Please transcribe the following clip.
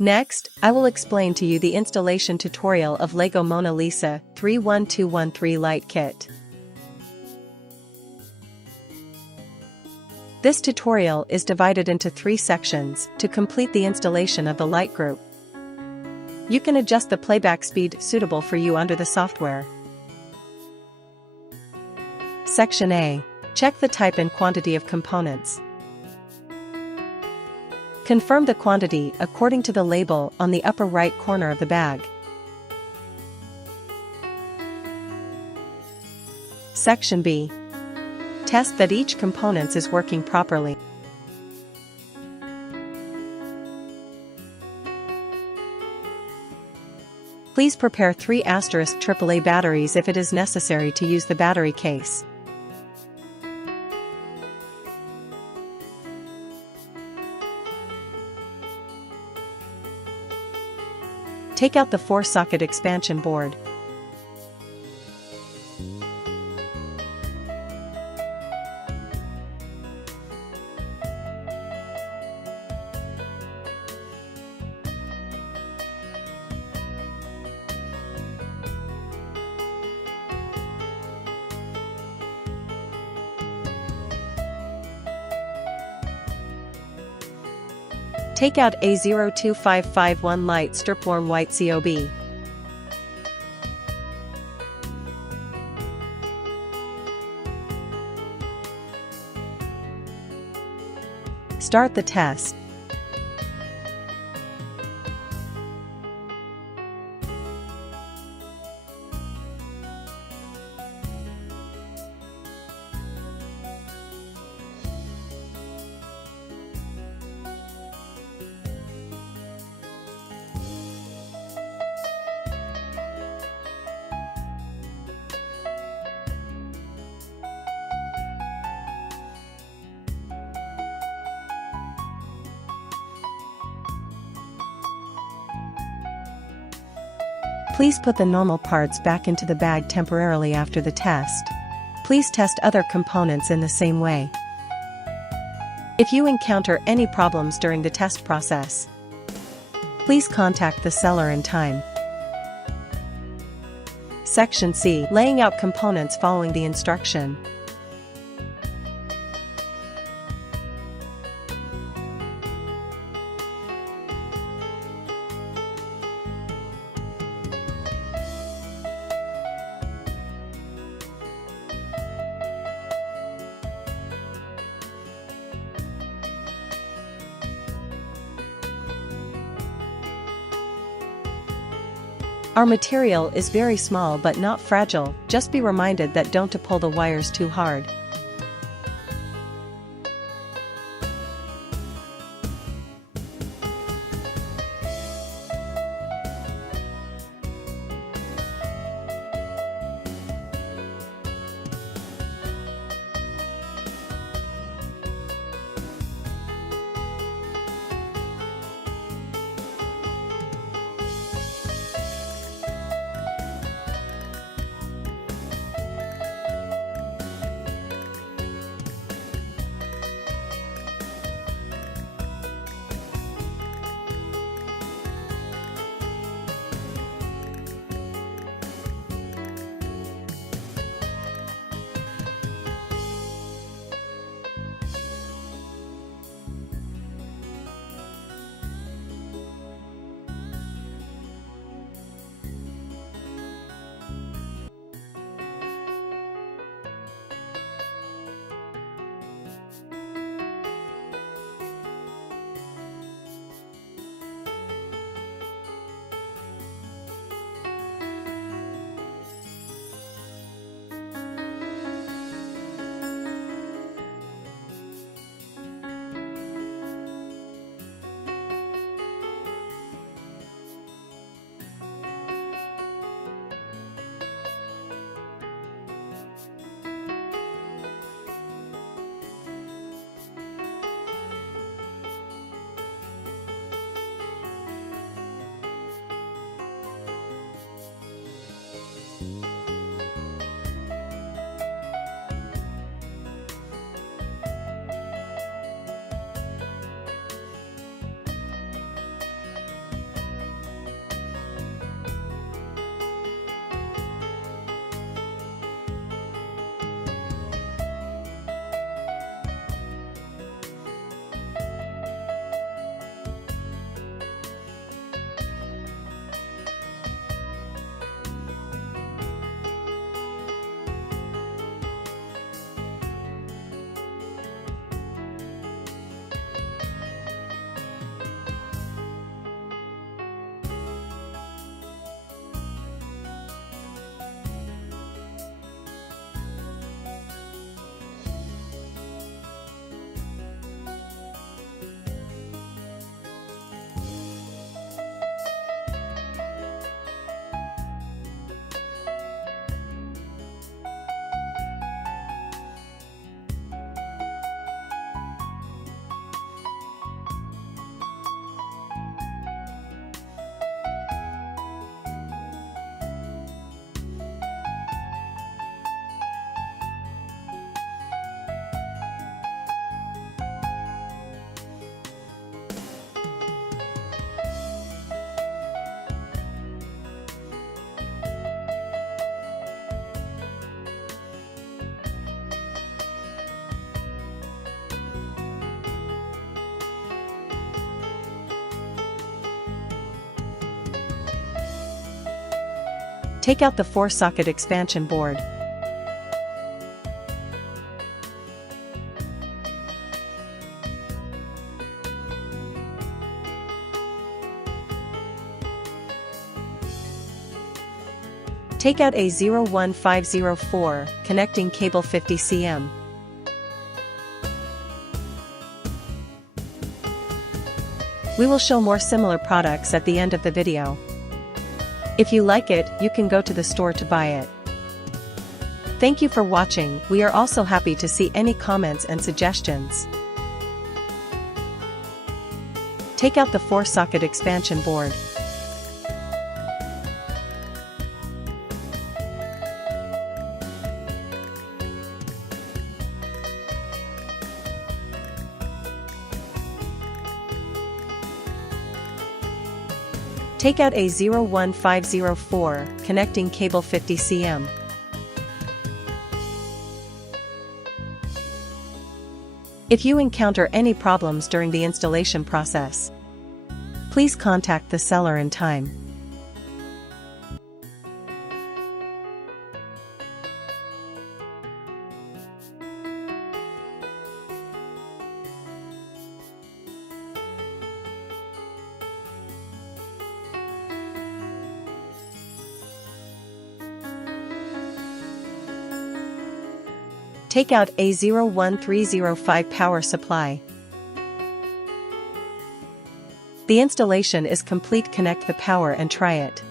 Next, I will explain to you the installation tutorial of LEGO Mona Lisa 31213 Light Kit. This tutorial is divided into 3 sections to complete the installation of the light group. You can adjust the playback speed suitable for you under the software. Section A. Check the type and quantity of components. Confirm the quantity according to the label on the upper right corner of the bag. Section B. Test that each component is working properly. Please prepare 3 AAA batteries if it is necessary to use the battery case. Take out the 4-socket expansion board. Take out A02551 light strip-worn white COB. Start the test. Please put the normal parts back into the bag temporarily after the test. Please test other components in the same way. If you encounter any problems during the test process, please contact the seller in time. Section C. Laying out components following the instruction. Our material is very small but not fragile, just be reminded that don't to pull the wires too hard. Take out the 4-socket expansion board. Take out a 01504 connecting cable 50 cm. We will show more similar products at the end of the video. If you like it, you can go to the store to buy it. Thank you for watching. We are also happy to see any comments and suggestions. Take out the 4-socket expansion board. Take out a 01504 connecting cable 50 cm. If you encounter any problems during the installation process, please contact the seller in time. Take out a 01305 power supply. The installation is complete. Connect the power and try it.